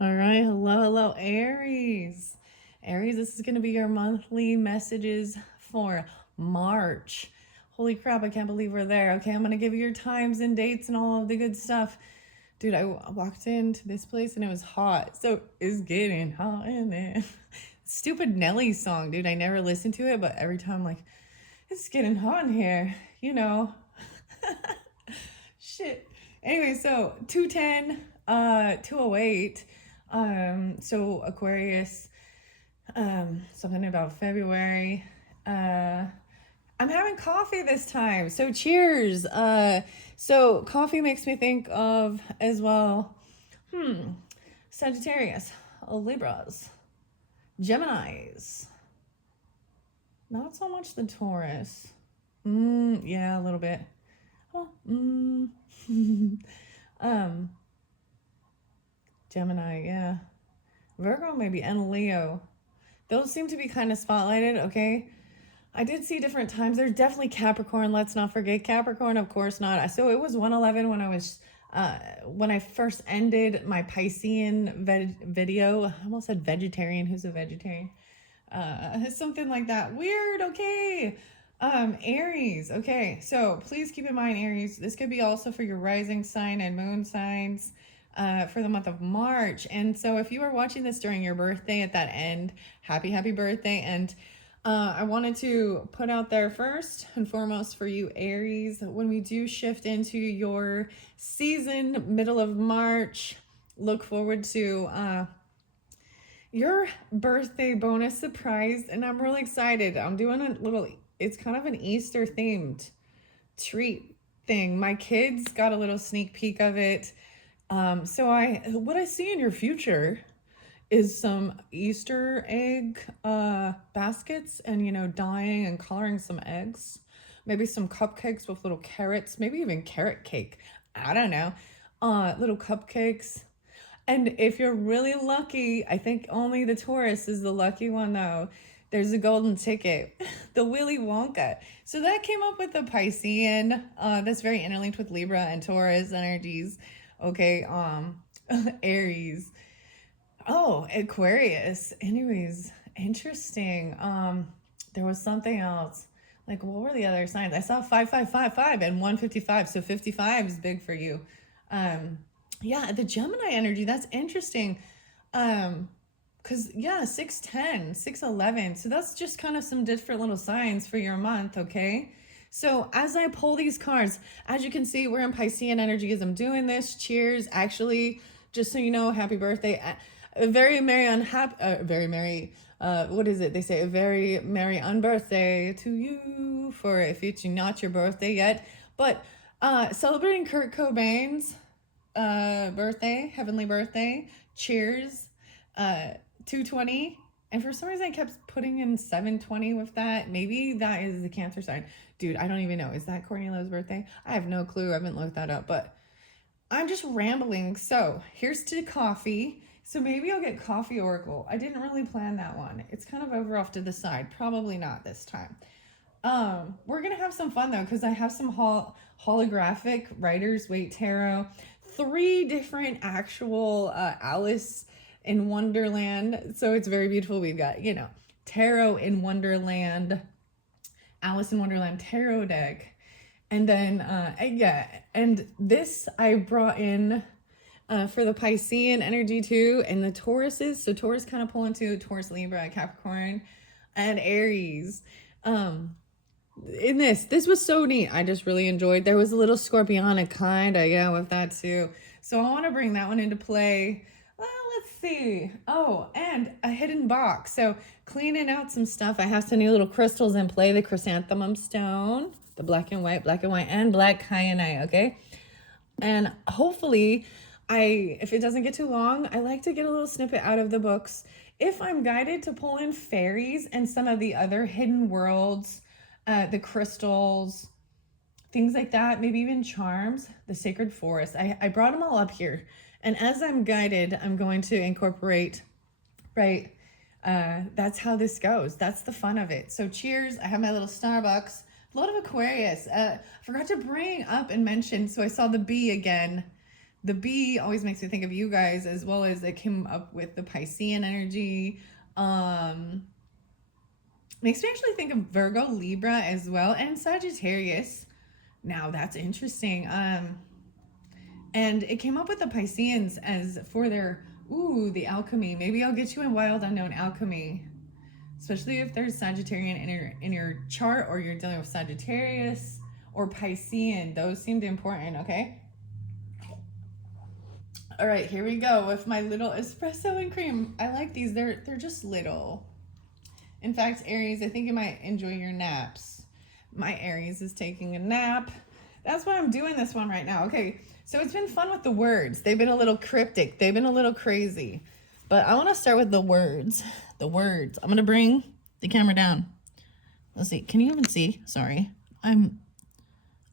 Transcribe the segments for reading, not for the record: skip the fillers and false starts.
All right. Hello, Aries. Aries, this is going to be your monthly messages for March. Holy crap, I can't believe we're there. Okay, I'm going to give you your times and dates and all of the good stuff. Dude, I walked into this place and it was hot. So it's getting hot in there. Stupid Nelly song, dude. I never listened to it, but every time, like, it's getting hot in here, you know. Shit. Anyway, so 210, 208. So Aquarius, something about February. I'm having coffee this time. So cheers. So coffee makes me think of as well. Sagittarius, Libras, Geminis. Not so much the Taurus. Yeah, a little bit. Oh, um, Gemini, yeah. Virgo maybe, and Leo. Those seem to be kind of spotlighted, okay? I did see different times. There's definitely Capricorn. Let's not forget Capricorn, of course not. So it was 111 when I first ended my Piscean video. I almost said vegetarian. Who's a vegetarian? Something like that. Weird, okay. Aries, okay. So please keep in mind, Aries, this could be also for your rising sign and moon signs. For the month of March. And so if you are watching this during your birthday at that end, happy birthday. And I wanted to put out there first and foremost for you, Aries, when we do shift into your season, middle of March, look forward to your birthday bonus surprise. And I'm really excited. I'm doing a little, it's kind of an Easter themed treat thing. My kids got a little sneak peek of it. So what I see in your future is some Easter egg baskets and, dyeing and coloring some eggs. Maybe some cupcakes with little carrots, maybe even carrot cake. I don't know. Little cupcakes. And if you're really lucky, I think only the Taurus is the lucky one though. There's a golden ticket, the Willy Wonka. So that came up with the Piscean. That's very interlinked with Libra and Taurus energies. Okay, Aries. Oh, Aquarius. Anyways, interesting. There was something else. Like, what were the other signs? I saw 5555 and 155. So 55 is big for you. Yeah, the Gemini energy, that's interesting. Because, yeah, 610, 611. So that's just kind of some different little signs for your month, okay? So as I pull these cards, as you can see, we're in Piscean energy as I'm doing this. Cheers. Actually, just so you know, happy birthday. A very merry what is it? They say a very merry unbirthday to you for if it's not your birthday yet. But celebrating Kurt Cobain's birthday, heavenly birthday. Cheers. 220. And for some reason, I kept putting in 720 with that. Maybe that is the Cancer sign. Dude, I don't even know. Is that Courtney Love's birthday? I have no clue. I haven't looked that up, but I'm just rambling. So here's to coffee. So maybe I'll get Coffee Oracle. I didn't really plan that one. It's kind of over off to the side. Probably not this time. We're gonna have some fun though, because I have some holographic Rider's Waite Tarot. 3 different actual Alice in Wonderland. So it's very beautiful. We've got, Tarot in Wonderland, Alice in Wonderland tarot deck. And then, and this I brought in for the Piscean energy too, and the Tauruses. So Taurus kind of pull into Taurus, Libra, Capricorn, and Aries. In this was so neat. I just really enjoyed. There was a little scorpionic kind of, with that too. So I want to bring that one into play. Let's see. Oh, and a hidden box. So cleaning out some stuff. I have some new little crystals in play. The chrysanthemum stone, the black and white, and black kyanite, okay? And hopefully, if it doesn't get too long, I like to get a little snippet out of the books. If I'm guided to pull in fairies and some of the other hidden worlds, the crystals, things like that, maybe even charms, the sacred forest. I brought them all up here. And as I'm guided, I'm going to incorporate, right? That's how this goes. That's the fun of it. So cheers. I have my little Starbucks. A lot of Aquarius. I forgot to bring up and mention, so I saw the bee again. The B always makes me think of you guys, as well as it came up with the Piscean energy. Makes me actually think of Virgo, Libra as well, and Sagittarius. Now that's interesting. And it came up with the Pisceans as for their, the alchemy. Maybe I'll get you in Wild Unknown Alchemy. Especially if there's Sagittarian in your chart, or you're dealing with Sagittarius or Piscean. Those seemed important, okay? All right, here we go with my little espresso and cream. I like these. They're just little. In fact, Aries, I think you might enjoy your naps. My Aries is taking a nap. That's why I'm doing this one right now. Okay, so it's been fun with the words. They've been a little cryptic. They've been a little crazy. But I want to start with the words. The words. I'm going to bring the camera down. Let's see. Can you even see? Sorry. I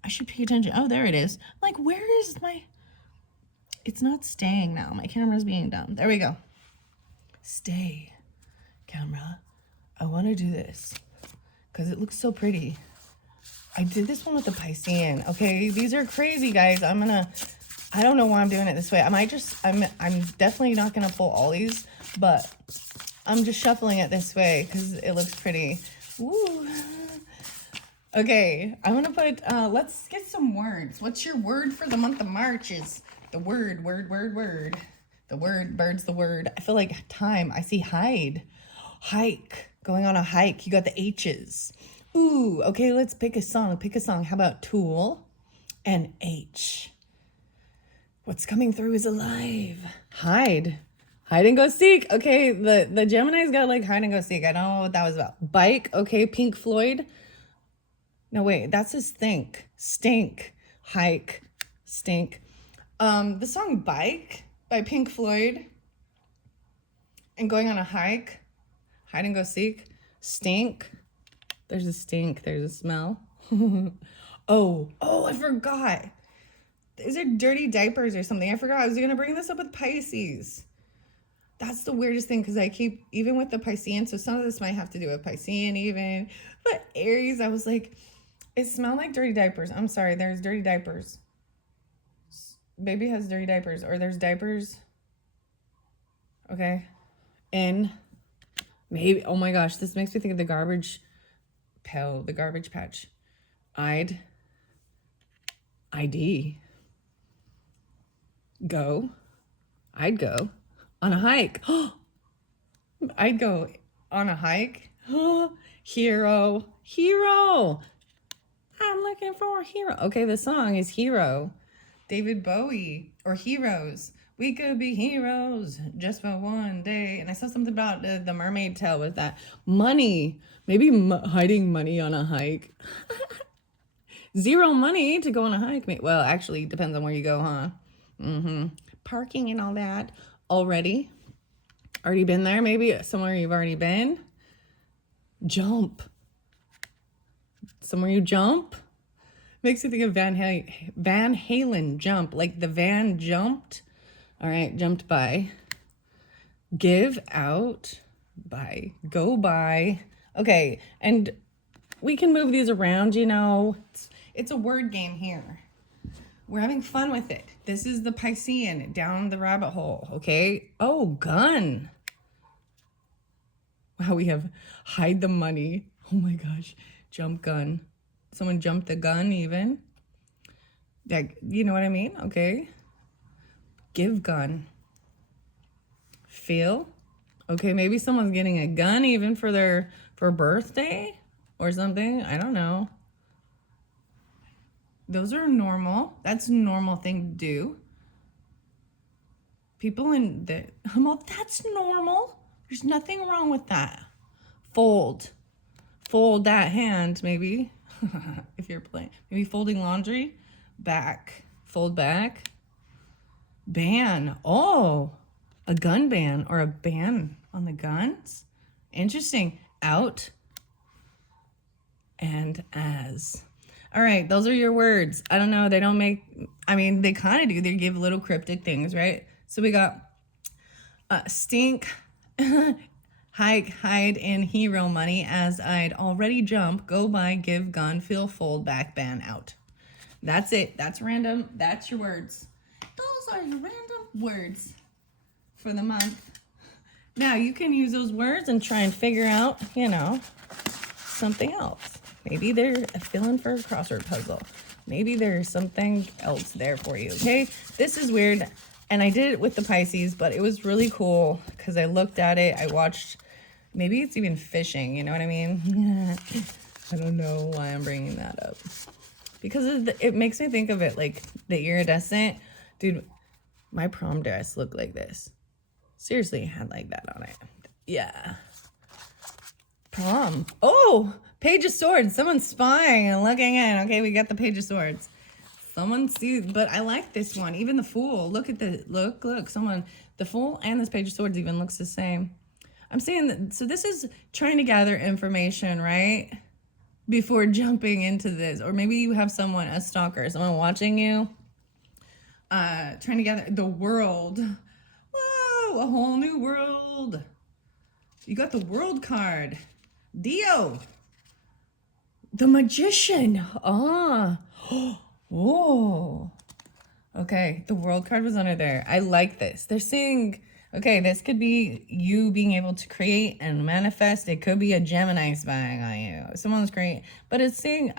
should pay attention. Oh, there it is. Like, where is my... It's not staying now. My camera's being dumb. There we go. Stay, camera. I want to do this because it looks so pretty. I did this one with the Piscean. Okay, these are crazy, guys. I don't know why I'm doing it this way. I'm definitely not gonna pull all these, but I'm just shuffling it this way because it looks pretty. Ooh. Okay, I'm gonna put, let's get some words. What's your word for the month of March? Is the word. The word, bird's the word. I feel like time. I see hide. Hike. Going on a hike. You got the H's. Ooh, okay, let's pick a song. How about Tool and H? What's coming through is alive. Hide. Hide and go seek. Okay, the Gemini's got like hide and go seek. I don't know what that was about. Bike. Okay, Pink Floyd. No, wait, that's his think. Stink. Hike. Stink. The song Bike by Pink Floyd. And going on a hike. Hide and go seek. Stink. There's a stink. There's a smell. Oh, I forgot. These are dirty diapers or something. I forgot. I was going to bring this up with Pisces. That's the weirdest thing because I keep, even with the Piscean, so some of this might have to do with Piscean even. But Aries, I was like, it smelled like dirty diapers. I'm sorry. There's dirty diapers. Baby has dirty diapers, or there's diapers. Okay. In. Maybe. Oh my gosh. This makes me think of the garbage pail, the garbage patch. ID. Go. I'd go on a hike. I'd go on a hike. Hero. I'm looking for a hero. Okay, the song is Hero. David Bowie, or Heroes. We could be heroes just for one day. And I saw something about the mermaid tail with that. Money. Maybe hiding money on a hike. Zero money to go on a hike. Well, actually, depends on where you go, huh? Parking and all that. Already been there? Maybe somewhere you've already been. Jump. Somewhere you jump. Makes me think of Van Halen. Jump. Like the van jumped. All right, jumped by. Give out. By. Go by. Okay, and we can move these around, you know. It's a word game here. We're having fun with it. This is the Piscean down the rabbit hole, okay? Oh, gun. Wow, we have hide the money. Oh my gosh. Jump gun. Someone jumped the gun even. Like, you know what I mean? Okay. Give gun. Feel. Okay, maybe someone's getting a gun even for birthday or something. I don't know. Those are normal. That's a normal thing to do. People in the, that's normal. There's nothing wrong with that. Fold that hand, maybe. If you're playing, maybe folding laundry. Back. Fold back. Ban. Oh, a gun ban or a ban on the guns. Interesting. Out and as. All right, those are your words. I don't know. They don't make, I mean, they kind of do. They give little cryptic things, right? So we got stink, hike, hide, and hero money as I'd already jump, go by, give, gun, feel, fold, back, ban, out. That's it. That's random. That's your words. Those are your random words for the month. Now you can use those words and try and figure out, you know, something else. Maybe they're filling for a crossword puzzle. Maybe there's something else there for you, okay? This is weird, and I did it with the Pisces, but it was really cool because I looked at it, I watched, maybe it's even fishing, you know what I mean? I don't know why I'm bringing that up. Because it makes me think of it like the iridescent. Dude, my prom dress looked like this. Seriously, it had like that on it. Yeah. Prom. Oh, Page of Swords. Someone's spying and looking in. Okay, we got the Page of Swords. Someone sees, but I like this one. Even the Fool. Look at the, look. Someone, the Fool and this Page of Swords even looks the same. I'm saying that, so this is trying to gather information, right? Before jumping into this. Or maybe you have someone, a stalker, someone watching you. Trying to gather the world. Whoa, a whole new world. You got the World card. Dio. The Magician. Ah. Whoa. Okay, the World card was under there. I like this. They're saying, okay, this could be you being able to create and manifest. It could be a Gemini spying on you. Someone's great. But it's saying,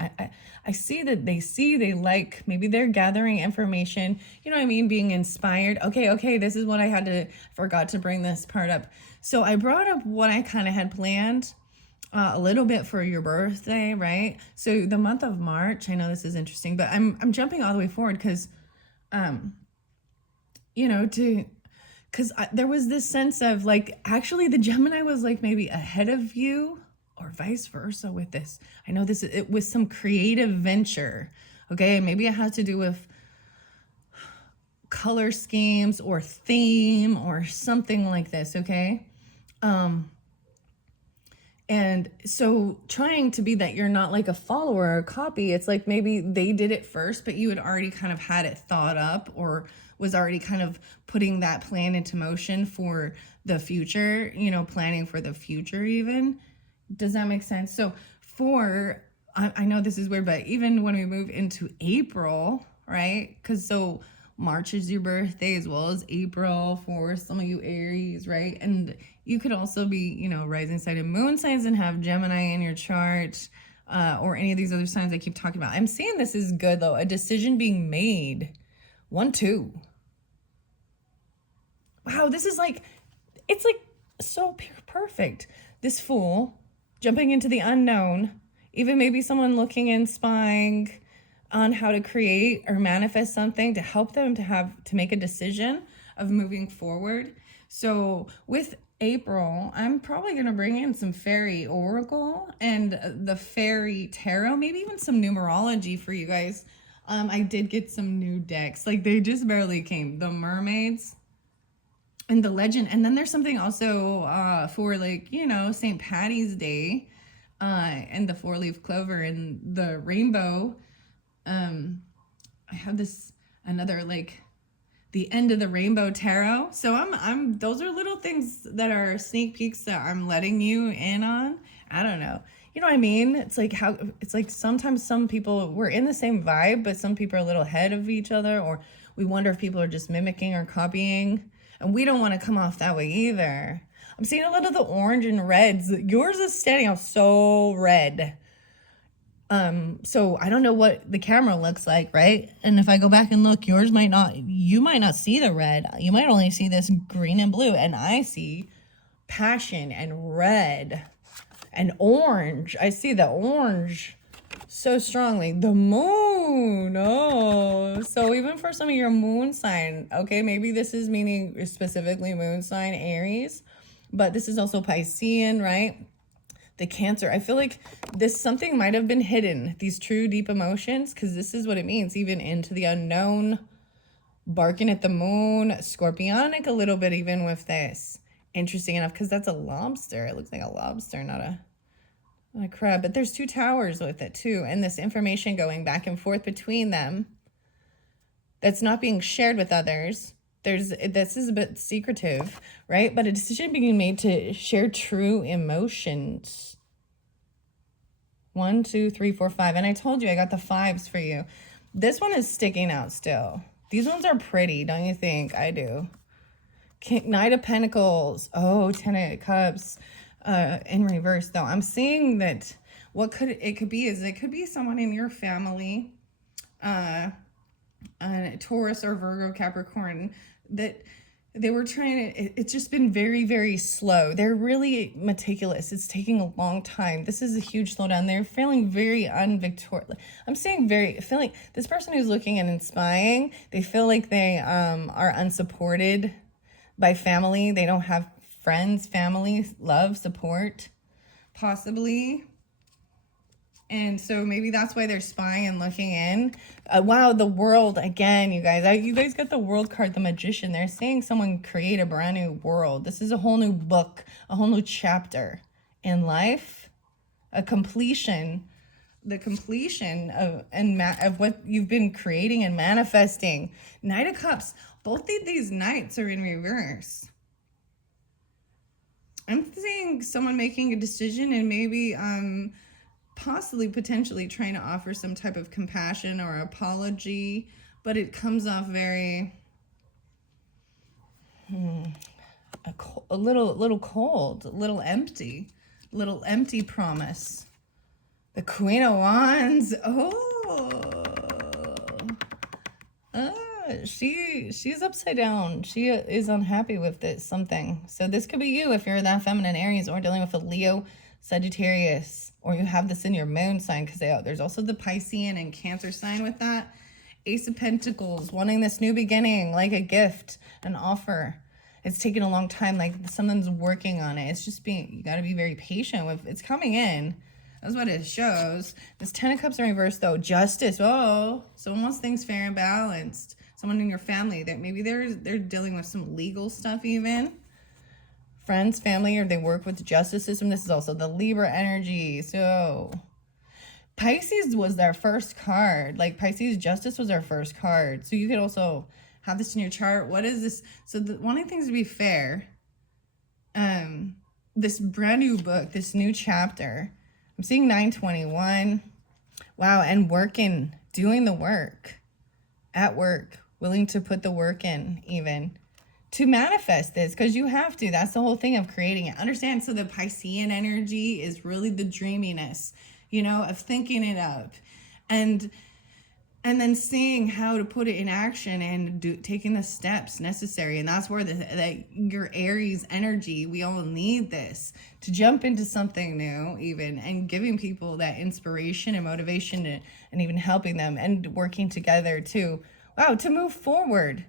I see that they like, maybe they're gathering information. You know what I mean? Being inspired. Okay, this is what I forgot to bring this part up. So I brought up what I kind of had planned a little bit for your birthday, right? So the month of March, I know this is interesting, but I'm jumping all the way forward because, you know, because there was this sense of like, actually the Gemini was like maybe ahead of you or vice versa with this. I know it was some creative venture. Okay. Maybe it has to do with color schemes or theme or something like this. Okay. And so trying to be that you're not like a follower or a copy, it's like maybe they did it first, but you had already kind of had it thought up or was already kind of putting that plan into motion for the future, you know, planning for the future even. Does that make sense? So I know this is weird, but even when we move into April, right? Because so March is your birthday as well as April for some of you Aries, right? And you could also be, you know, rising sign and moon signs and have Gemini in your chart or any of these other signs I keep talking about. I'm saying this is good though. A decision being made. 1, 2. Wow, this is like, it's like so perfect. This Fool jumping into the unknown, even maybe someone looking and spying on how to create or manifest something to help them to make a decision of moving forward. So with April, I'm probably going to bring in some fairy oracle and the fairy tarot, maybe even some numerology for you guys. I did get some new decks, like they just barely came. The mermaids and the legend. And then there's something also for like, you know, St. Patty's Day and the 4-leaf clover and the rainbow. I have another like the end of the rainbow tarot. So I'm those are little things that are sneak peeks that I'm letting you in on. I don't know. You know what I mean? It's like sometimes some people, we're in the same vibe, but some people are a little ahead of each other, or we wonder if people are just mimicking or copying, and we don't want to come off that way either. I'm seeing a little of the orange and reds. Yours is standing out so red. So I don't know what the camera looks like, right? And if I go back and look, you might not see the red. You might only see this green and blue, and I see passion and red and orange. I see the orange so strongly. The moon. Oh, so even for some of your moon sign, okay, maybe this is meaning specifically moon sign Aries, but this is also Piscean, right? The Cancer. I feel like something might have been hidden, these true deep emotions, because this is what it means, even into the unknown, barking at the moon, scorpionic a little bit even with this. Interesting enough, because that's a lobster. It looks like a lobster, not a crab. But there's 2 towers with it too, and this information going back and forth between them that's not being shared with others. This is a bit secretive, right? But a decision being made to share true emotions. 1, 2, 3, 4, 5. And I told you I got the 5s for you. This one is sticking out still. These ones are pretty, don't you think? I do. Knight of Pentacles. Oh, Ten of Cups. In reverse, though. I'm seeing that what it could be is it could be someone in your family, Taurus or Virgo, Capricorn, that they were trying to, it's just been very, very slow. They're really meticulous. It's taking a long time. This is a huge slowdown. They're feeling very unvictorious. I'm saying feeling, this person who's looking and spying, they feel like they are unsupported by family. They don't have friends, family, love, support, possibly. And so maybe that's why they're spying and looking in. Wow, the World again, you guys. You guys got the World card, the Magician. They're saying someone create a brand new world. This is a whole new book, a whole new chapter in life, a completion, the completion of what you've been creating and manifesting. Knight of Cups. Both of these knights are in reverse. I'm seeing someone making a decision and maybe possibly potentially trying to offer some type of compassion or apology, but it comes off very a little cold, a little empty promise. The Queen of Wands. She's upside down. She is unhappy with this something. So this could be you if you're that feminine Aries or dealing with a Leo, Sagittarius, or you have this in your moon sign, because there's also the Piscean and Cancer sign with that. Ace of Pentacles, wanting this new beginning, like a gift, an offer. It's taking a long time, like someone's working on it. It's just you got to be very patient with it's coming in. That's what it shows. This Ten of Cups in reverse, though. Justice. Oh, someone wants things fair and balanced. Someone in your family that maybe they're dealing with some legal stuff even. Friends, family, or they work with the justice system. This is also the Libra energy. So Pisces was their first card. Like Pisces justice was their first card. So you could also have this in your chart. What is this? So wanting things to be fair. This brand new book, this new chapter. I'm seeing 921. Wow, and working, doing the work. At work, willing to put the work in even. To manifest this, because you have to. That's the whole thing of creating it. Understand? So the Piscean energy is really the dreaminess, of thinking it up, and then seeing how to put it in action and taking the steps necessary. And that's where your Aries energy, we all need this to jump into something new even, and giving people that inspiration and motivation and even helping them and working together to move forward.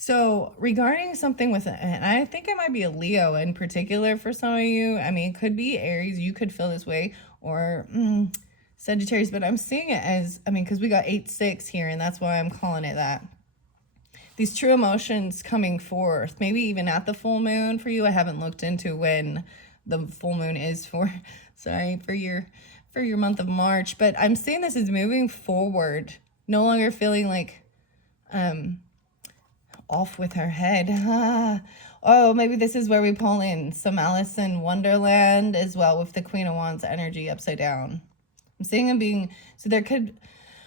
So regarding something and I think it might be a Leo in particular for some of you. I mean, it could be Aries. You could feel this way, or Sagittarius, but I'm seeing it as, because we got 8-6 here, and that's why I'm calling it that. These true emotions coming forth, maybe even at the full moon for you. I haven't looked into when the full moon is for your month of March, but I'm seeing this as moving forward, no longer feeling like off with her head. Oh, maybe this is where we pull in some Alice in Wonderland as well, with the Queen of Wands energy upside down. I'm seeing them being, so there could,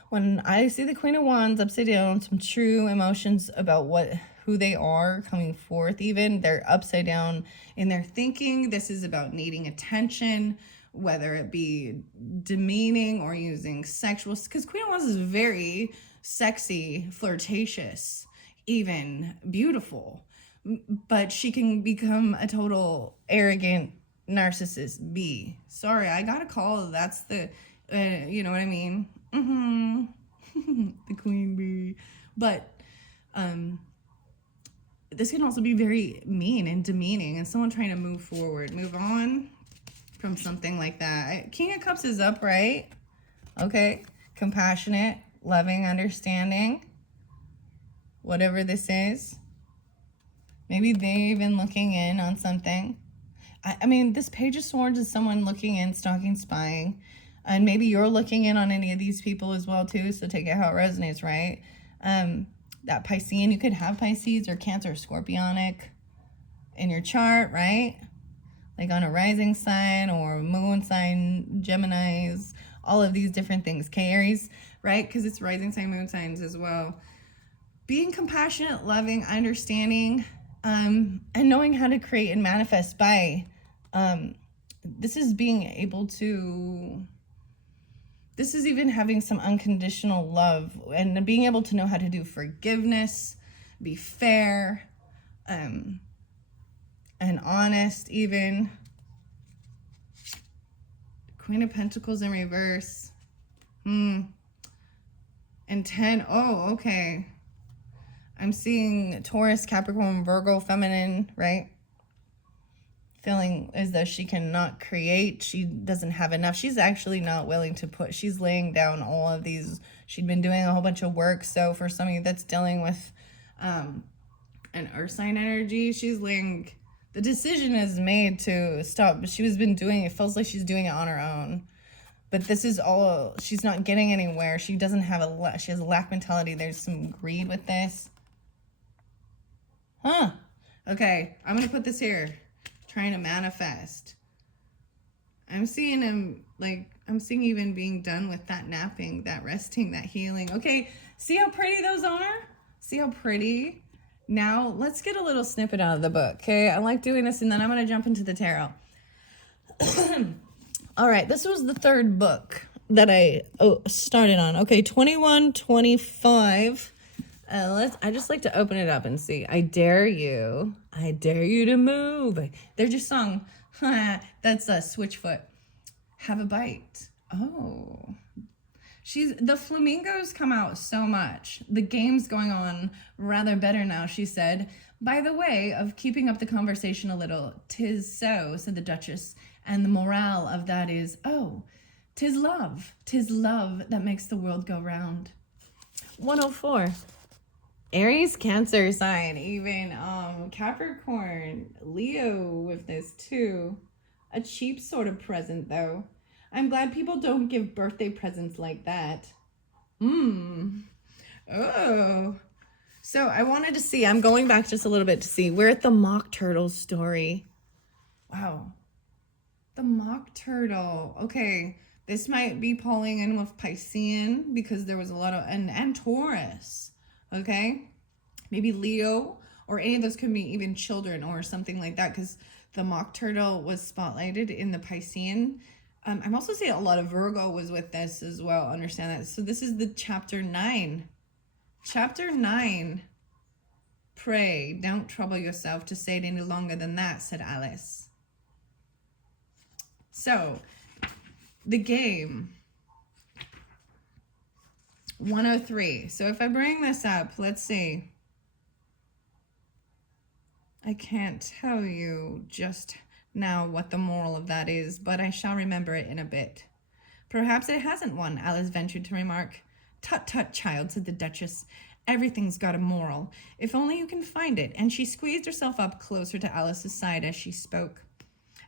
when I see the Queen of Wands upside down, some true emotions about who they are coming forth. Even they're upside down in their thinking. This is about needing attention, whether it be demeaning or using sexual, because Queen of Wands is very sexy, flirtatious, even beautiful, but she can become a total arrogant narcissist bee. Sorry, I got a call. That's the you know what I mean. The queen bee. But this can also be very mean and demeaning, and someone trying to move on from something like that. King of Cups is upright. Okay, compassionate, loving, understanding. Whatever this is. Maybe they've even looking in on something. I mean, this Page of Swords is someone looking in, stalking, spying. And maybe you're looking in on any of these people as well, too. So take it how it resonates, right? That Piscean, you could have Pisces or Cancer, Scorpionic in your chart, right? Like on a rising sign or moon sign, Geminis, all of these different things. Aries, right? Because it's rising sign, moon signs as well. being compassionate, loving, understanding, and knowing how to create and manifest by, this is being able to, this is even having some unconditional love and being able to know how to do forgiveness, be fair, and honest even. Queen of Pentacles in reverse. And 10. Oh, okay. I'm seeing Taurus, Capricorn, Virgo, feminine, right? Feeling as though she cannot create. She doesn't have enough. She's actually not willing to put, she's laying down all of these. She'd been doing a whole bunch of work. So for somebody that's dealing with an earth sign energy, she's laying, the decision is made to stop. She has been doing, it feels like she's doing it on her own. But this is all, she's not getting anywhere. She doesn't have she has a lack mentality. There's some greed with this. Huh. Okay, I'm going to put this here. Trying to manifest. I'm seeing him, like, I'm seeing even being done with that napping, that resting, that healing. Okay, see how pretty those are? See how pretty? Now, let's get a little snippet out of the book, okay? I like doing this, and then I'm going to jump into the tarot. All right, this was the third book that I started on. Okay, 21, 25. I just like to open it up and see. I dare you to move. They're just sung. That's a Switchfoot. Have a bite. Oh, the flamingos come out so much. The game's going on rather better now, she said. By the way of keeping up the conversation a little, 'tis so, said the Duchess, and the morale of that is, oh, 'tis love that makes the world go round. 104. Aries, Cancer sign, even Capricorn, Leo with this too. A cheap sort of present though. I'm glad people don't give birthday presents like that. Oh. So I wanted to see, I'm going back just a little bit to see. We're at the Mock Turtle story. Wow. The Mock Turtle. Okay. This might be pulling in with Piscean because there was a lot of, and Taurus. Okay, maybe Leo, or any of those could be even children or something like that, because the Mock Turtle was spotlighted in the Piscean. I'm also seeing a lot of Virgo was with this as well. Understand that. So this is the chapter 9. Chapter 9. Pray, don't trouble yourself to say it any longer than that, said Alice. So, the game. 103. So if I bring this up, let's see. I can't tell you just now what the moral of that is, but I shall remember it in a bit. Perhaps it hasn't one, Alice ventured to remark. Tut, tut, child, said the Duchess. Everything's got a moral, if only you can find it, and she squeezed herself up closer to Alice's side as she spoke.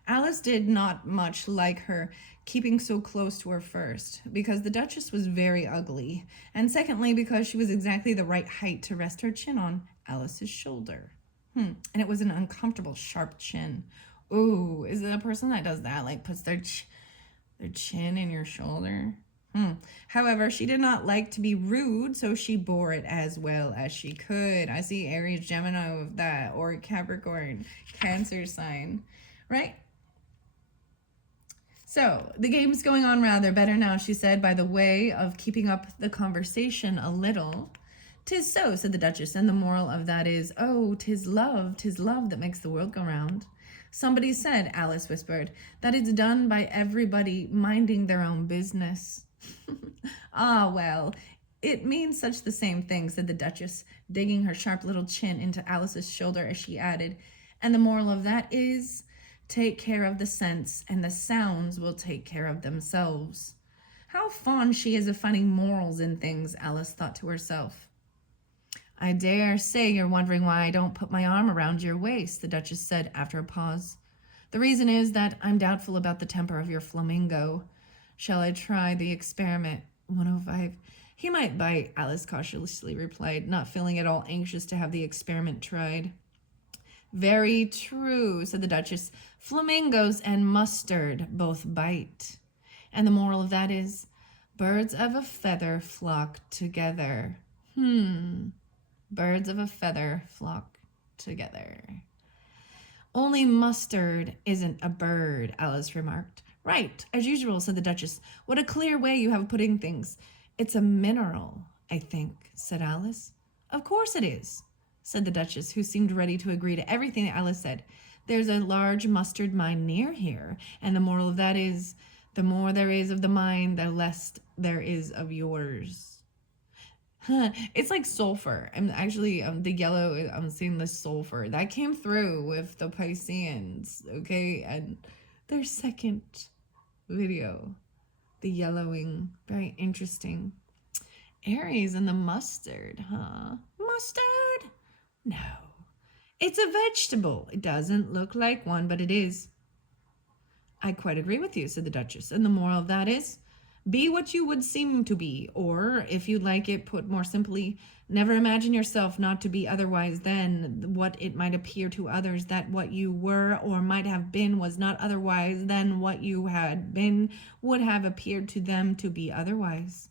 Alice did not much like her keeping so close to her, first, because the Duchess was very ugly, and secondly, because she was exactly the right height to rest her chin on Alice's shoulder. And it was an uncomfortable, sharp chin. Ooh, is it a person that does that, like puts their chin in your shoulder? However, she did not like to be rude, so she bore it as well as she could. I see Aries, Gemini with that, or Capricorn, Cancer sign, right? So, the game's going on rather better now, she said, by the way of keeping up the conversation a little. 'Tis so, said the Duchess, and the moral of that is, oh, 'tis love that makes the world go round. Somebody said, Alice whispered, that it's done by everybody minding their own business. Ah, well, it means such the same thing, said the Duchess, digging her sharp little chin into Alice's shoulder as she added, and the moral of that is, take care of the sense, and the sounds will take care of themselves. How fond she is of finding morals in things, Alice thought to herself. I dare say you're wondering why I don't put my arm around your waist, the Duchess said after a pause. The reason is that I'm doubtful about the temper of your flamingo. Shall I try the experiment? 105. He might bite, Alice cautiously replied, not feeling at all anxious to have the experiment tried. Very true, said the Duchess. Flamingos and mustard both bite. And the moral of that is, birds of a feather flock together. Birds of a feather flock together. Only mustard isn't a bird, Alice remarked. Right, as usual, said the Duchess. What a clear way you have of putting things. It's a mineral, I think, said Alice. Of course it is, said the Duchess, who seemed ready to agree to everything that Alice said. There's a large mustard mine near here, and the moral of that is, the more there is of the mine, the less there is of yours. It's like sulfur. I'm actually the yellow. I'm seeing the sulfur that came through with the Pisceans. Okay, and their second video, the yellowing, very interesting. Aries and the mustard, huh? Mustard? No, it's a vegetable. It doesn't look like one, but it is. I quite agree with you, said the Duchess. And the moral of that is, be what you would seem to be, or, if you'd like it put more simply, never imagine yourself not to be otherwise than what it might appear to others that what you were or might have been was not otherwise than what you had been would have appeared to them to be otherwise.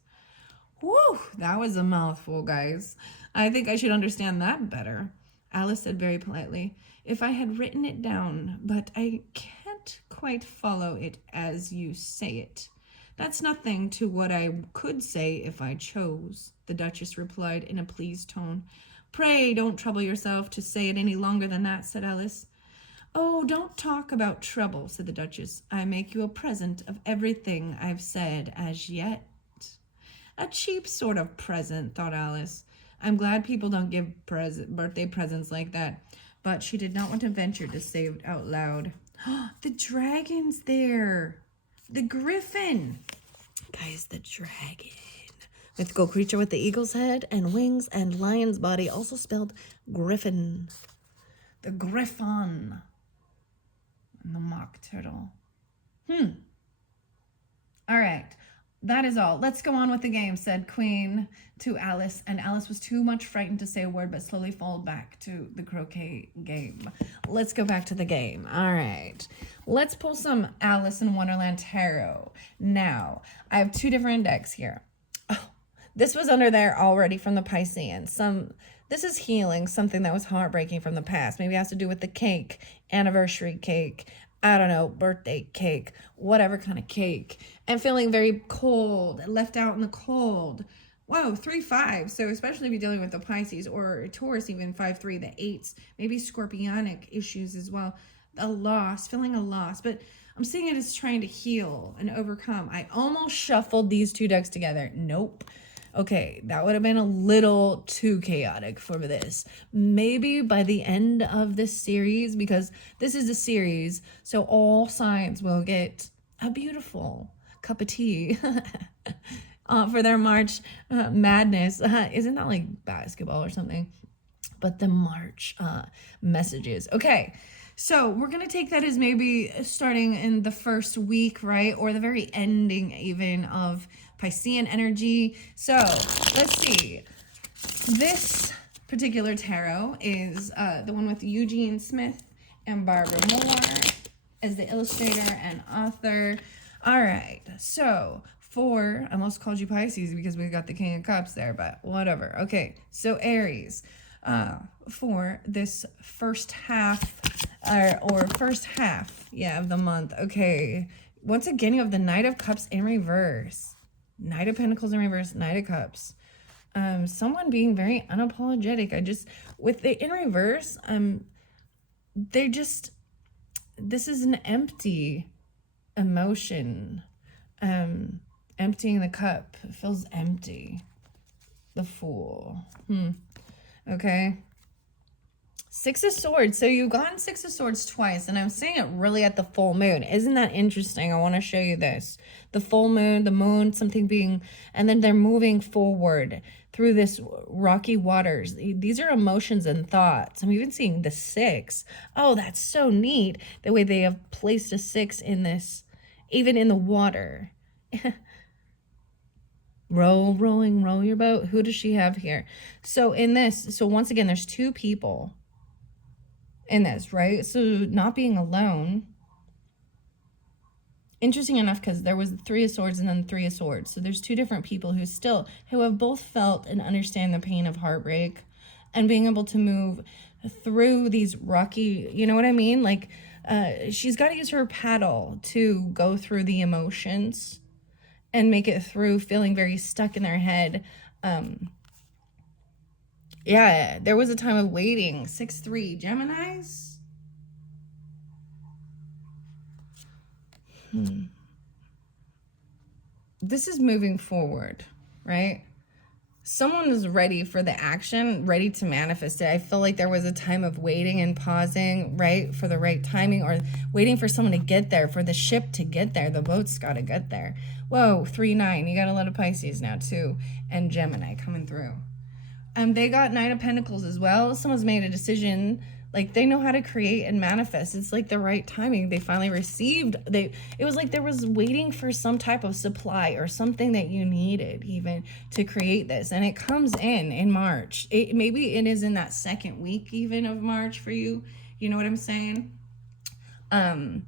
Whew, that was a mouthful, guys. I think I should understand that better, Alice said very politely, if I had written it down, but I can't quite follow it as you say it. That's nothing to what I could say if I chose, the Duchess replied in a pleased tone. Pray don't trouble yourself to say it any longer than that, said Alice. Oh, don't talk about trouble, said the Duchess. I make you a present of everything I've said as yet. A cheap sort of present, thought Alice. I'm glad people don't give birthday presents like that. But she did not want to venture to say it out loud. The dragon's there. The griffin. Guys, the dragon. Mythical creature with the eagle's head and wings and lion's body, also spelled griffin. The griffon. And the mock turtle. All right. That is all. Let's go on with the game, said Queen to Alice, and Alice was too much frightened to say a word, but slowly followed back to the croquet game. Let's go back to the game. All right. Let's pull some Alice in Wonderland Tarot. Now, I have two different decks here. Oh, this was under there already from the Pisceans. This is healing something that was heartbreaking from the past. Maybe it has to do with the cake, anniversary cake, I don't know, birthday cake, whatever kind of cake, and feeling very cold, left out in the cold. Whoa, 3-5. So especially if you're dealing with the Pisces or Taurus, even 5-3, the 8s, maybe scorpionic issues as well. A loss, feeling a loss. But I'm seeing it as trying to heal and overcome. I almost shuffled these two decks together. Nope. Okay, that would have been a little too chaotic for this. Maybe by the end of this series, because this is a series, so all signs will get a beautiful cup of tea for their March madness. Isn't that like basketball or something? But the March messages. Okay, so we're going to take that as maybe starting in the first week, right? Or the very ending even of Piscean energy. So let's see. This particular tarot is the one with Eugene Smith and Barbara Moore as the illustrator and author. All right. So I almost called you Pisces because we got the King of Cups there, but whatever. Okay. So Aries, for this first half or first half, of the month. Okay. Once again, you have the Knight of Cups in reverse. Knight of Pentacles in reverse, Knight of Cups. Someone being very unapologetic. With the in reverse, this is an empty emotion. Emptying the cup. It feels empty. The Fool. Okay. Six of Swords. So you've gotten Six of Swords twice, and I'm seeing it really at the full moon. Isn't that interesting? I want to show you this. The full moon, the moon, something being, and then they're moving forward through this rocky waters. These are emotions and thoughts. I'm even seeing the 6. Oh, that's so neat. The way they have placed a 6 in this, even in the water. Row your boat. Who does she have here? So in this, once again, there's 2 people in this, right? So not being alone. Interesting enough, because there was 3 of Swords and then 3 of Swords. So there's 2 different people who have both felt and understand the pain of heartbreak and being able to move through these rocky, you know what I mean? Like, she's got to use her paddle to go through the emotions and make it through feeling very stuck in their head. Yeah, there was a time of waiting. 6-3 Geminis. This is moving forward, right? Someone is ready for the action, ready to manifest it. I feel like there was a time of waiting and pausing, right, for the right timing, or waiting for someone to get there, for the ship to get there. The boat's got to get there. Whoa, 3-9. You got a lot of Pisces now, too. And Gemini coming through. They got 9 of Pentacles as well. Someone's made a decision. Like, they know how to create and manifest. It's like the right timing. They finally received. It was like there was waiting for some type of supply or something that you needed even to create this. And it comes in March. Maybe it is in that second week even of March for you. You know what I'm saying? And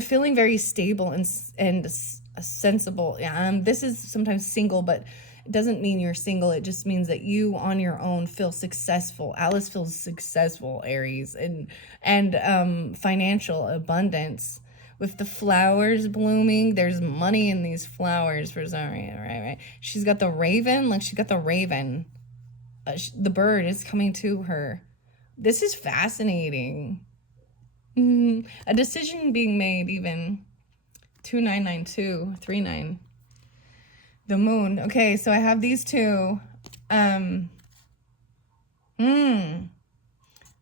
feeling very stable and sensible. This is sometimes single, but it doesn't mean you're single. It just means that you on your own feel successful. Alice feels successful, Aries, and financial abundance. With the flowers blooming, there's money in these flowers for some reason, right? She's got the raven. Look, she got the raven. The bird is coming to her. This is fascinating. A decision being made even. 2992, 39. The moon. Okay, so I have these two. Okay,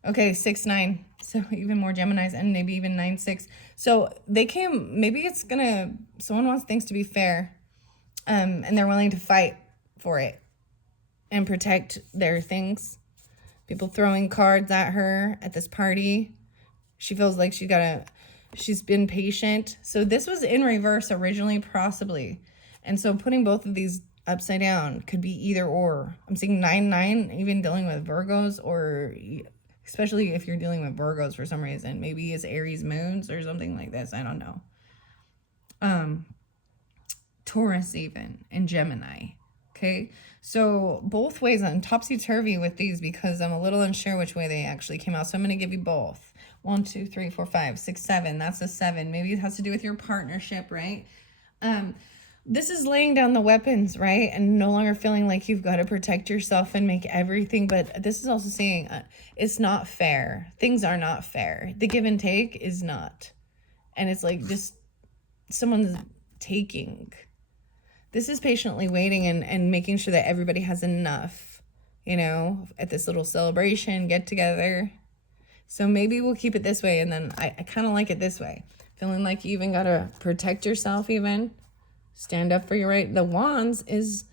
6-9. So even more Geminis, and maybe even 9-6. So they came, maybe it's gonna, someone wants things to be fair. And they're willing to fight for it and protect their things. People throwing cards at her at this party. She feels like she's been patient. So this was in reverse originally, possibly. And so putting both of these upside down could be either or. I'm seeing 9-9, even dealing with Virgos, or especially if you're dealing with Virgos for some reason. Maybe it's Aries moons or something like this. I don't know. Taurus even, and Gemini. Okay, so both ways on topsy-turvy with these because I'm a little unsure which way they actually came out. So I'm going to give you both. 1, 2, 3, 4, 5, 6, 7. That's a 7. Maybe it has to do with your partnership, right? This is laying down the weapons, right? And no longer feeling like you've got to protect yourself and make everything. But this is also saying it's not fair. Things are not fair. The give and take is not. And it's like just someone's taking. This is patiently waiting and making sure that everybody has enough, you know, at this little celebration, get together. So maybe we'll keep it this way. And then I kind of like it this way. Feeling like you even got to protect yourself even. Stand up for your right. The wands is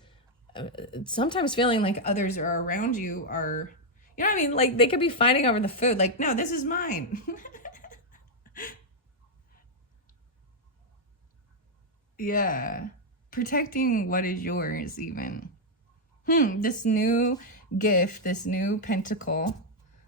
sometimes feeling like others are around you are, you know what I mean? Like they could be fighting over the food. Like, no, this is mine. Yeah. Protecting what is yours even. This new gift, this new pentacle,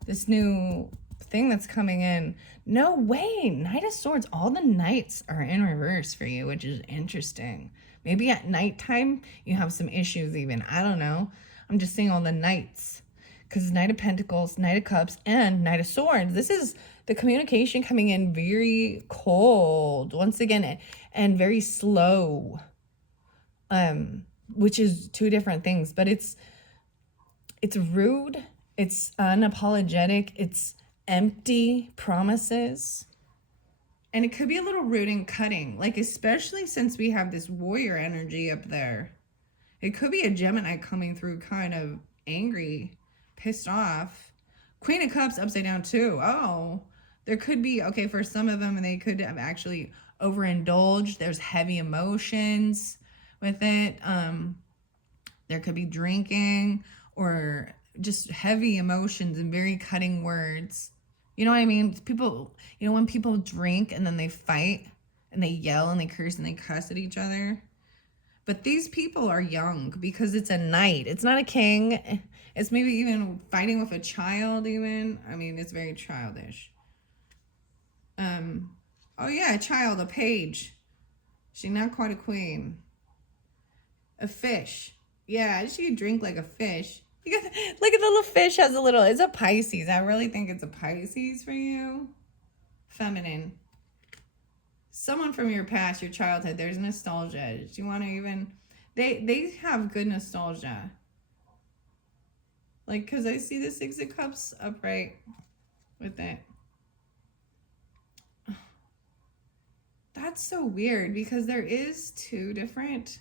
this new thing that's coming in. No way. Knight of Swords. All the knights are in reverse for you, which is interesting. Maybe at nighttime you have some issues even. I don't know. I'm just seeing all the knights. Because Knight of Pentacles, Knight of Cups, and Knight of Swords. This is the communication coming in very cold. Once again, and very slow. Which is two different things. But it's rude. It's unapologetic. It's empty promises. And it could be a little rude and cutting. Like, especially since we have this warrior energy up there. It could be a Gemini coming through kind of angry, pissed off. Queen of Cups upside down too. Oh, there could be, okay, for some of them, they could have actually overindulged. There's heavy emotions with it. There could be drinking or just heavy emotions and very cutting words. You know what I mean? People, you know, when people drink and then they fight and they yell and they curse and they cuss at each other. But these people are young because it's a knight. It's not a king. It's maybe even fighting with a child even. I mean, it's very childish. Oh yeah, a child, a page. She's not quite a queen. A fish. Yeah, she could drink like a fish. Look at the little fish has a little, it's a Pisces. I really think it's a Pisces for you. Feminine. Someone from your past, your childhood, there's nostalgia. Do you want to even, they have good nostalgia. Like, because I see the Six of Cups upright with it. That's so weird because there is two different,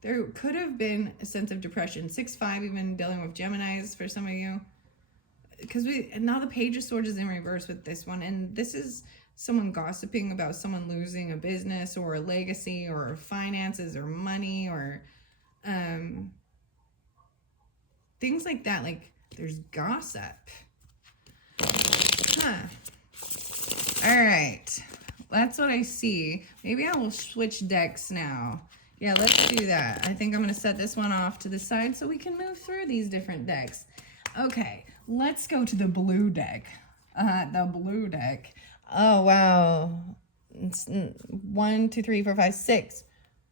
there could have been a sense of depression. 6-5, even dealing with Geminis for some of you. Because now the Page of Swords is in reverse with this one. And this is someone gossiping about someone losing a business or a legacy or finances or money or things like that. Like, there's gossip. Huh. All right. That's what I see. Maybe I will switch decks now. Yeah, let's do that. I think I'm going to set this one off to the side so we can move through these different decks. Okay, let's go to the blue deck. The blue deck. Oh, wow. It's 1, 2, 3, 4, 5, 6,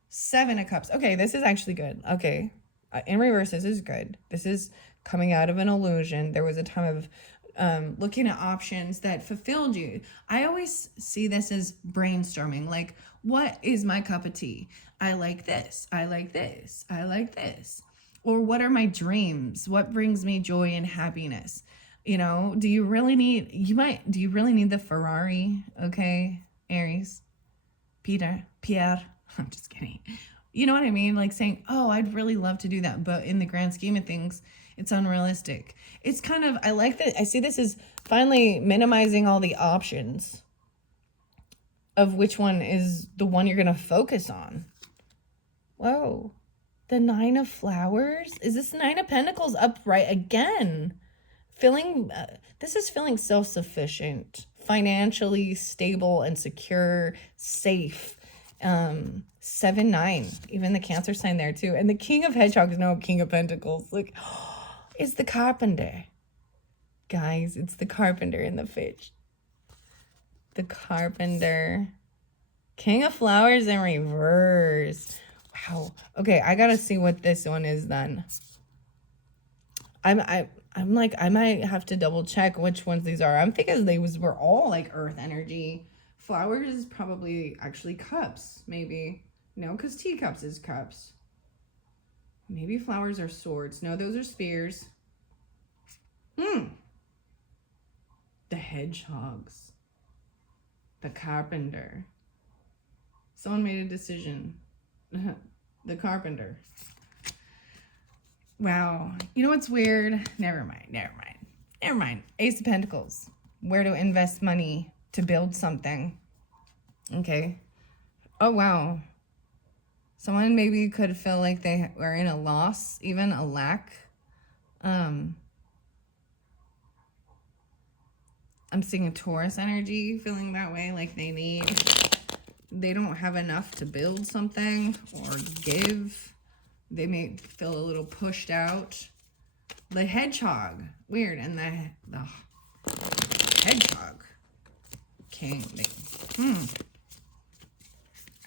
7 of Cups. Okay, this is actually good. Okay. In reverse, this is good. This is coming out of an illusion. There was a time of looking at options that fulfilled you. I always see this as brainstorming. Like, what is my cup of tea? I like this. I like this. I like this. Or what are my dreams? What brings me joy and happiness? You know, do you really need the Ferrari? Okay, Aries, Pierre. I'm just kidding. You know what I mean? Like saying, oh, I'd really love to do that. But in the grand scheme of things, it's unrealistic. It's kind of, I like that. I see this as finally minimizing all the options of which one is the one you're going to focus on. Whoa. The 9 of Flowers? Is this 9 of Pentacles upright again? This is feeling self-sufficient, financially stable and secure, safe. 7-9, even the Cancer sign there too. And the King of Hedgehogs, no, King of Pentacles. Look, it's the Carpenter. Guys, it's the Carpenter in the fish. The Carpenter. King of Flowers in reverse. Wow. Okay, I gotta see what this one is then. I'm like, I might have to double check which ones these are. I'm thinking these were all like earth energy. Flowers is probably actually cups, maybe. No, because teacups is cups. Maybe flowers are swords. No, those are spears. The hedgehogs. The Carpenter. Someone made a decision. The Carpenter. Wow. You know what's weird? Never mind. Ace of Pentacles. Where to invest money to build something. Okay. Oh, wow. Someone maybe could feel like they were in a loss, even a lack. I'm seeing a Taurus energy feeling that way, like they don't have enough to build something or give. They may feel a little pushed out. The hedgehog, weird, and the hedgehog king.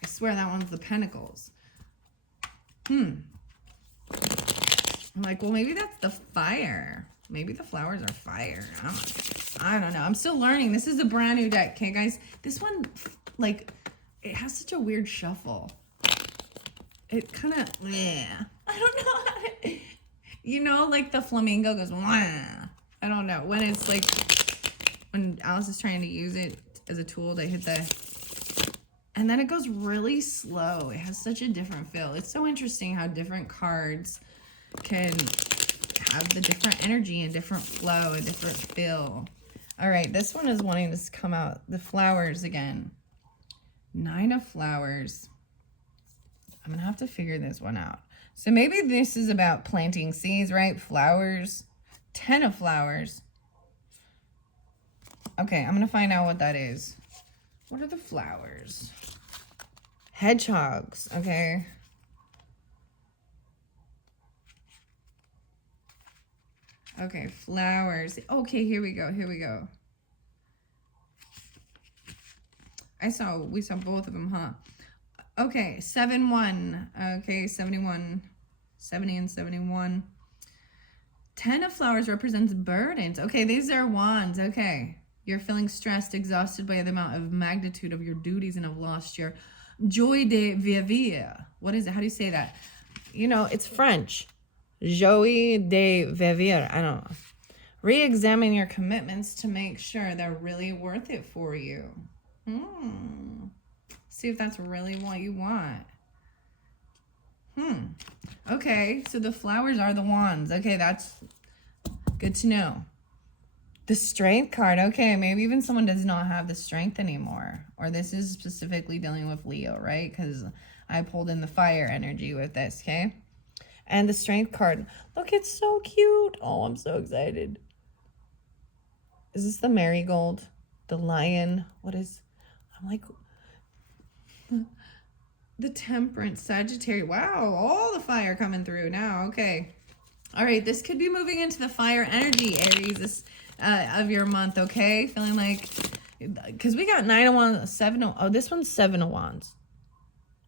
I swear that one's the Pentacles. I'm like, well, maybe that's the fire. Maybe the flowers are fire. I don't know. I'm still learning. This is a brand new deck, okay, guys? This one, like, it has such a weird shuffle. It kind of, I don't know how to, you know, like the flamingo goes, I don't know. When it's like, when Alice is trying to use it as a tool to hit and then it goes really slow. It has such a different feel. It's so interesting how different cards can have the different energy and different flow, a different feel. All right, this one is wanting to come out. The flowers again. 9 of Flowers. I'm going to have to figure this one out. So maybe this is about planting seeds, right? Flowers. 10 of Flowers. Okay, I'm going to find out what that is. What are the flowers? Hedgehogs, okay. Okay, flowers. Okay, here we go. We saw both of them, huh? Okay, 7-1. Okay, 71. 70 and 71. Ten of Flowers represents burdens. Okay, these are wands. Okay. You're feeling stressed, exhausted by the amount of magnitude of your duties and have lost your joie de vivre. What is it? How do you say that? You know, it's French. Joie de vivre. I don't know. Re-examine your commitments to make sure they're really worth it for you. See if that's really what you want. Okay, so the flowers are the wands. Okay, that's good to know. The Strength card. Okay, maybe even someone does not have the strength anymore. Or this is specifically dealing with Leo, right? Because I pulled in the fire energy with this, okay? And the Strength card. Look, it's so cute. Oh, I'm so excited. Is this the marigold? The lion? What is... I'm like... The Temperance, Sagittarius. Wow, all the fire coming through now. Okay. All right, this could be moving into the fire energy, Aries, this, of your month, okay? Feeling like... Because we got 9 of Wands, 7 of... Oh, this one's 7 of Wands.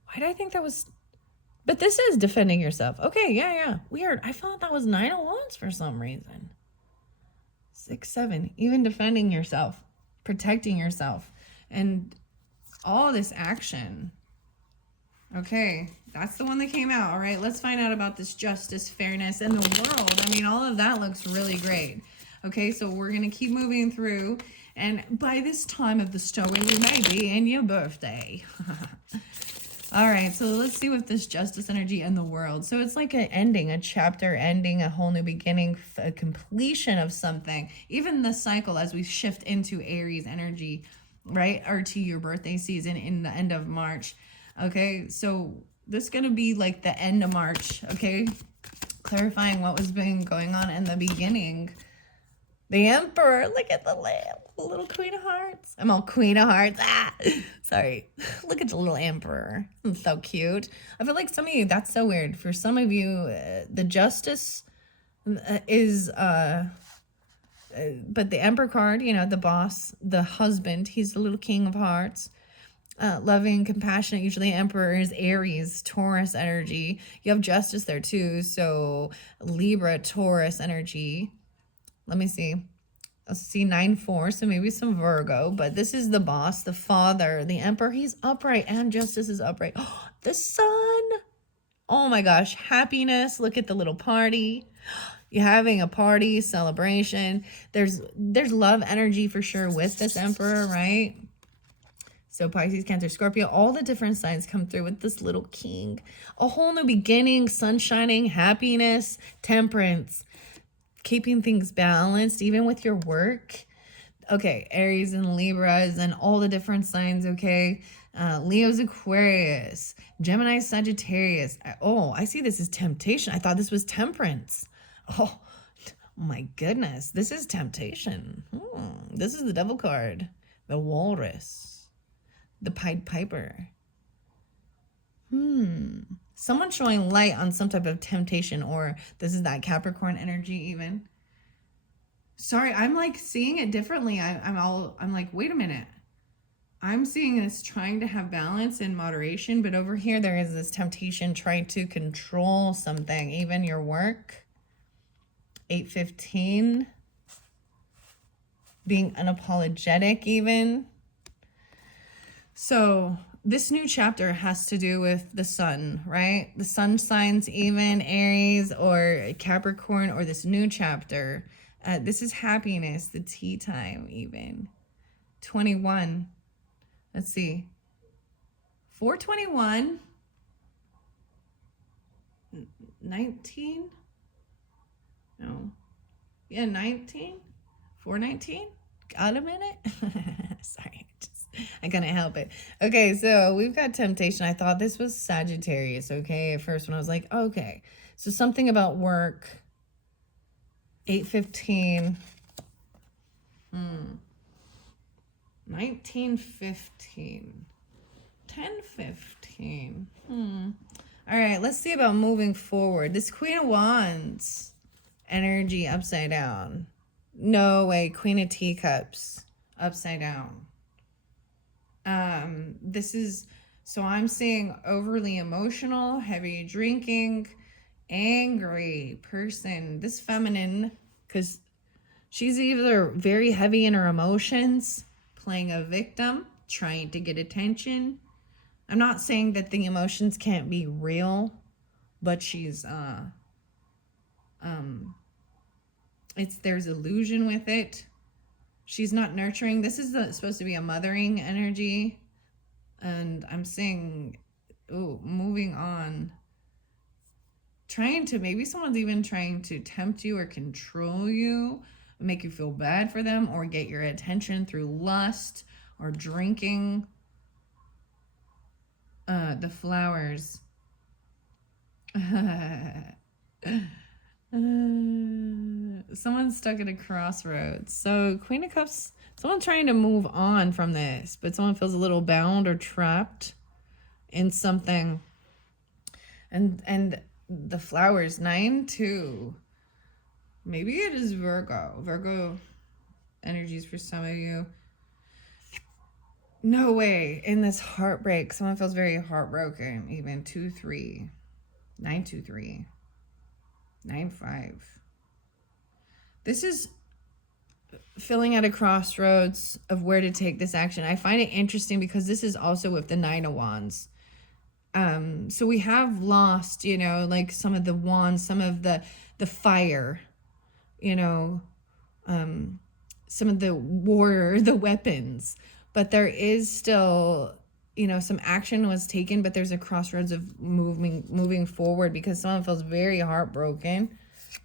Why did I think that was... But this is defending yourself. Okay, yeah. Weird. I thought that was 9 of Wands for some reason. 6, 7. Even defending yourself. Protecting yourself. And all this action... Okay, that's the one that came out. All right, let's find out about this justice, fairness, and the world. I mean, all of that looks really great. Okay, so we're going to keep moving through. And by this time of the story, we may be in your birthday. All right, so let's see what this justice energy and the world. So it's like an ending, a chapter ending, a whole new beginning, a completion of something. Even the cycle as we shift into Aries energy, right? Or to your birthday season in the end of March. Okay, so this is going to be like the end of March, okay? Clarifying what was been going on in the beginning. The Emperor, look at the little Queen of Hearts. I'm all Queen of Hearts. Ah, sorry. Look at the little Emperor. It's so cute. I feel like some of you, that's so weird. For some of you, the Justice is... but the Emperor card, you know, the boss, the husband, he's the little King of Hearts. Loving, compassionate, usually Emperor is Aries, Taurus energy. You have Justice there too, so Libra, Taurus energy. Let me see. I'll see 9-4, so maybe some Virgo, but this is the boss, the father, the Emperor. He's upright and Justice is upright. Oh, the Sun. Oh my gosh, happiness. Look at the little party. You're having a party, celebration. There's love energy for sure with this Emperor, right? So Pisces, Cancer, Scorpio, all the different signs come through with this little king. A whole new beginning, sun shining, happiness, temperance, keeping things balanced, even with your work. Okay, Aries and Libras and all the different signs, okay? Leo's Aquarius, Gemini, Sagittarius. Oh, I see this is temptation. I thought this was temperance. Oh, my goodness. This is temptation. This is the devil card. The walrus. The Pied Piper. Someone showing light on some type of temptation, or this is that Capricorn energy even. Sorry, I'm like seeing it differently. I'm like, wait a minute. I'm seeing this trying to have balance and moderation, but over here there is this temptation trying to control something, even your work. 8-15. Being unapologetic even. So this new chapter has to do with the sun, right? The sun signs, even Aries or Capricorn, or this new chapter. This is happiness, the tea time even. 21. Let's see. 421. 19? No. Yeah, 19? 419? Got a minute? Sorry. I couldn't help it. Okay, so we've got temptation. I thought this was Sagittarius, okay? At first when I was like, okay. So something about work. 8-15. 19-15. 10-15. All right, let's see about moving forward. This Queen of Wands energy upside down. No way. Queen of Teacups upside down. This is, so I'm seeing overly emotional, heavy drinking, angry person. This feminine, because she's either very heavy in her emotions, playing a victim, trying to get attention. I'm not saying that the emotions can't be real, but she's there's illusion with it. She's not nurturing. This is supposed to be a mothering energy. And I'm saying, moving on. Maybe someone's even trying to tempt you or control you, make you feel bad for them, or get your attention through lust or drinking. The flowers. Someone's stuck at a crossroads. So Queen of Cups, someone trying to move on from this, but someone feels a little bound or trapped in something. And the flowers, 9-2. Maybe it is Virgo energies for some of you. No way. In this heartbreak, someone feels very heartbroken. Even 2-3, 9-2-3, 9-5. This is feeling at a crossroads of where to take this action. I find it interesting because this is also with the 9 of Wands. So we have lost, like some of the wands, some of the fire, some of the warrior, the weapons, but there is still, some action was taken, but there's a crossroads of moving forward because someone feels very heartbroken.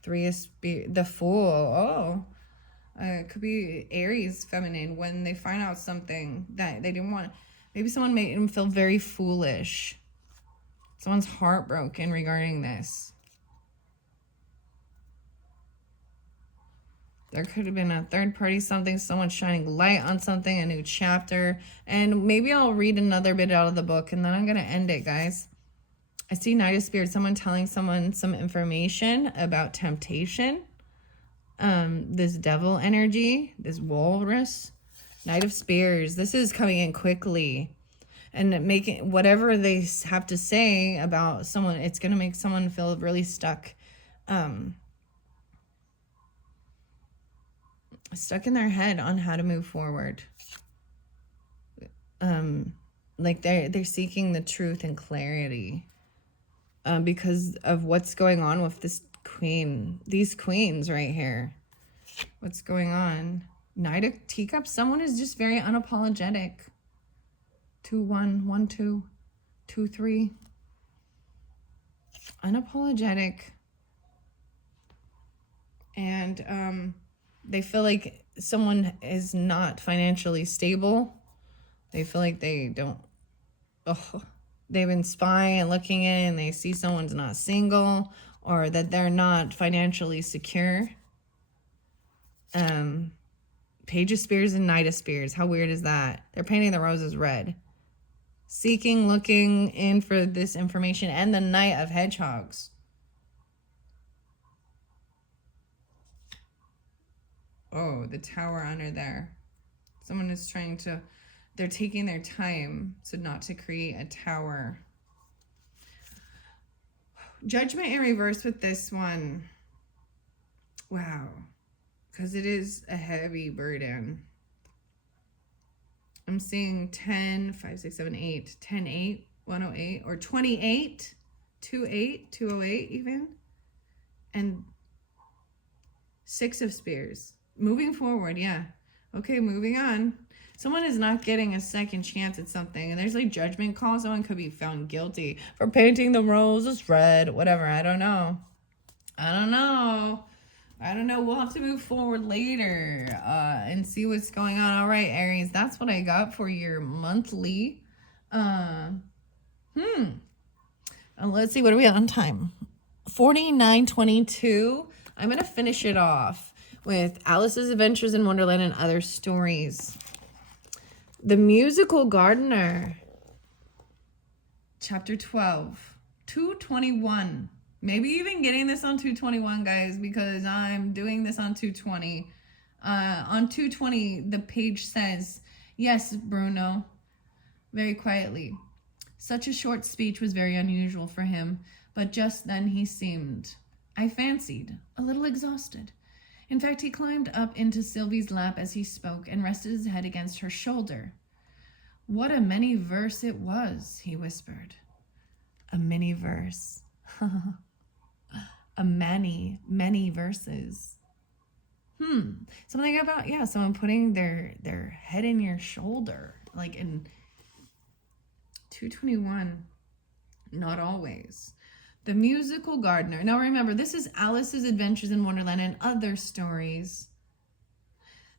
3 of the Fool. Oh, it could be Aries feminine when they find out something that they didn't want. Maybe someone made them feel very foolish. Someone's heartbroken regarding this. There could have been a third party something, someone shining light on something, a new chapter. And maybe I'll read another bit out of the book and then I'm going to end it, guys. I see Knight of Spears, someone telling someone some information about temptation. This devil energy, this walrus. Knight of Spears, this is coming in quickly. And making whatever they have to say about someone, it's going to make someone feel really stuck. Stuck in their head on how to move forward. Like they're seeking the truth and clarity. Because of what's going on with this queen. These queens right here. What's going on? Knight of Teacups, someone is just very unapologetic. 2-1, 1-2, 2-3. Unapologetic. And they feel like someone is not financially stable. They feel like they don't. They've been spying and looking in and they see someone's not single or that they're not financially secure. Page of Spears and Knight of Spears. How weird is that? They're painting the roses red. Seeking, looking in for this information. And the Knight of Hedgehogs. Oh, the Tower under there. Someone is trying to... They're taking their time so not to create a tower. Judgment in reverse with this one. Wow. Because it is a heavy burden. I'm seeing 10, 5, 6, 7, 8, 10, 8, 108, or 28, 28, 208 even. And 6 of Spears. Moving forward, yeah. Okay, moving on. Someone is not getting a second chance at something. And there's like judgment call. Someone could be found guilty for painting the roses red. Whatever. I don't know. We'll have to move forward later and see what's going on. All right, Aries. That's what I got for your monthly. Let's see. What are we on time? 49:22. I'm going to finish it off with Alice's Adventures in Wonderland and Other Stories. The Musical Gardener, chapter 12, 221. Maybe even getting this on 221, guys, because I'm doing this on 220. On 220, the page says, "Yes, Bruno," very quietly. Such a short speech was very unusual for him, But just then he seemed, I fancied, a little exhausted. In fact, he climbed up into Sylvie's lap as he spoke and rested his head against her shoulder. What a mini verse it was, he whispered. A mini verse. A many verses. Something about, someone putting their head in your shoulder. Like in 221, not always. The musical gardener. Now remember, this is Alice's Adventures in Wonderland and other stories.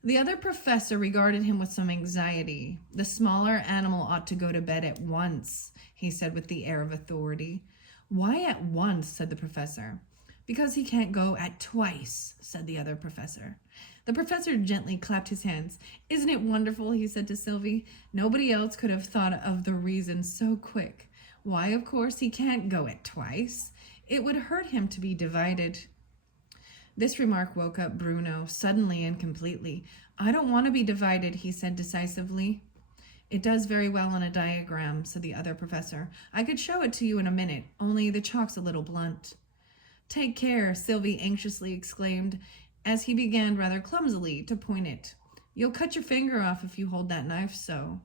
The other professor regarded him with some anxiety. The smaller animal ought to go to bed at once, he said with the air of authority. Why at once, said the professor. Because he can't go at twice, said the other professor. The professor gently clapped his hands. Isn't it wonderful, he said to Sylvie. Nobody else could have thought of the reason so quick. Why, of course, he can't go at twice. It would hurt him to be divided. This remark woke up Bruno suddenly and completely. I don't want to be divided, he said decisively. It does very well on a diagram, said the other professor. I could show it to you in a minute, only the chalk's a little blunt. Take care, Sylvie anxiously exclaimed, as he began rather clumsily to point it. You'll cut your finger off if you hold that knife so.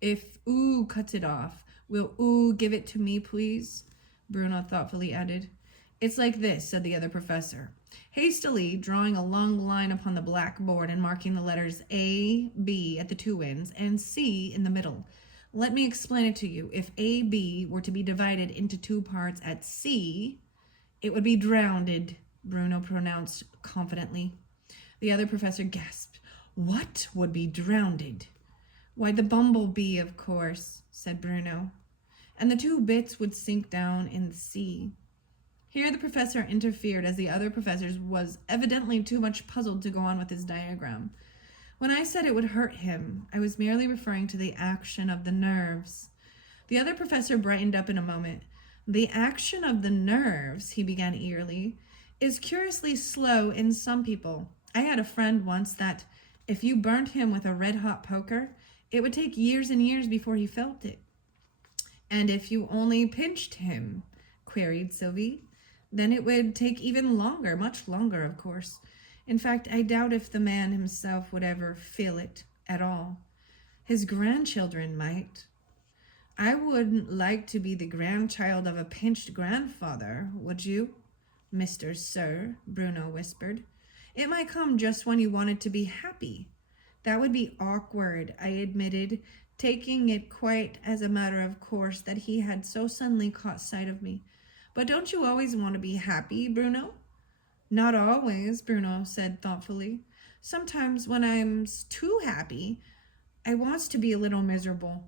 If Oo cuts it off, will Oo give it to me, please? Bruno thoughtfully added. It's like this, said the other professor, hastily drawing a long line upon the blackboard and marking the letters A, B at the two ends and C in the middle. Let me explain it to you. If A, B were to be divided into two parts at C, it would be drowned, Bruno pronounced confidently. The other professor gasped. What would be drowned? Why, the bumblebee, of course, said Bruno. And the two bits would sink down in the sea. Here the professor interfered, as the other professor was evidently too much puzzled to go on with his diagram. When I said it would hurt him, I was merely referring to the action of the nerves. The other professor brightened up in a moment. The action of the nerves, he began eagerly, is curiously slow in some people. I had a friend once that, if you burnt him with a red-hot poker, it would take years and years before he felt it. And if you only pinched him, queried Sylvie, then it would take even longer, much longer, of course. In fact, I doubt if the man himself would ever feel it at all. His grandchildren might. I wouldn't like to be the grandchild of a pinched grandfather, would you? Mr. Sir, Bruno whispered. It might come just when you wanted to be happy. That would be awkward, I admitted, taking it quite as a matter of course that he had so suddenly caught sight of me. But don't you always want to be happy, Bruno? Not always, Bruno said thoughtfully. Sometimes when I'm too happy, I wants to be a little miserable.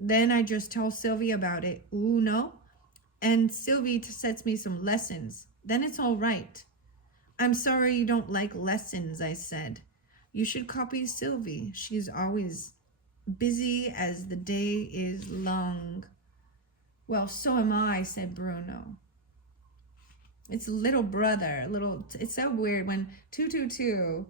Then I just tell Sylvie about it, no? And Sylvie sets me some lessons. Then it's all right. I'm sorry you don't like lessons, I said. You should copy Sylvie. She's always busy as the day is long. Well, so am I, said Bruno. It's little brother, it's so weird when 222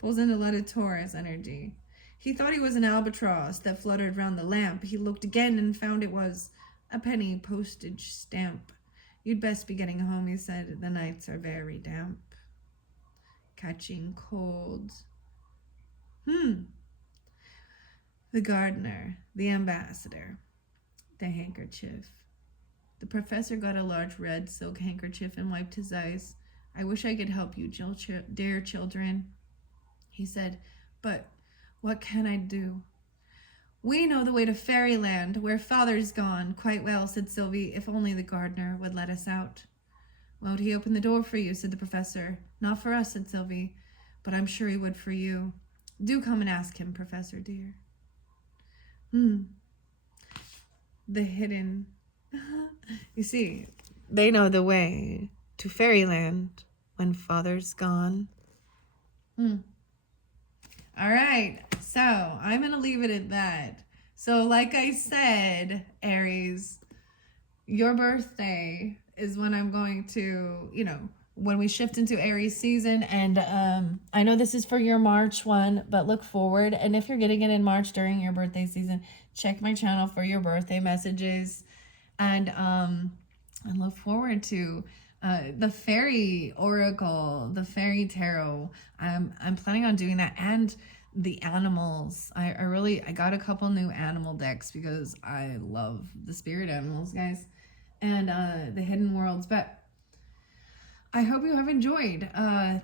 pulls in a lot of Taurus energy. He thought he was an albatross that fluttered round the lamp. He looked again and found it was a penny postage stamp. You'd best be getting home, he said. The nights are very damp. Catching cold. The gardener, the ambassador, the handkerchief. The professor got a large red silk handkerchief and wiped his eyes. I wish I could help you, dear children, he said, but what can I do? We know the way to Fairyland, where Father's gone. Quite well, said Sylvie, if only the gardener would let us out. Won't he open the door for you, said the professor. Not for us, said Sylvie, but I'm sure he would for you. Do come and ask him, Professor dear. The hidden. You see, they know the way to Fairyland when Father's gone. All right, so I'm going to leave it at that. So like I said, Aries, your birthday is when I'm going to, when we shift into Aries season. And I know this is for your March one, but look forward. And if you're getting it in March during your birthday season, check my channel for your birthday messages. And I look forward to the fairy oracle, the fairy tarot. I'm planning on doing that, and the animals. I got a couple new animal decks because I love the spirit animals, guys, and the hidden worlds. But I hope you have enjoyed.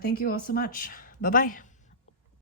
Thank you all so much. Bye bye.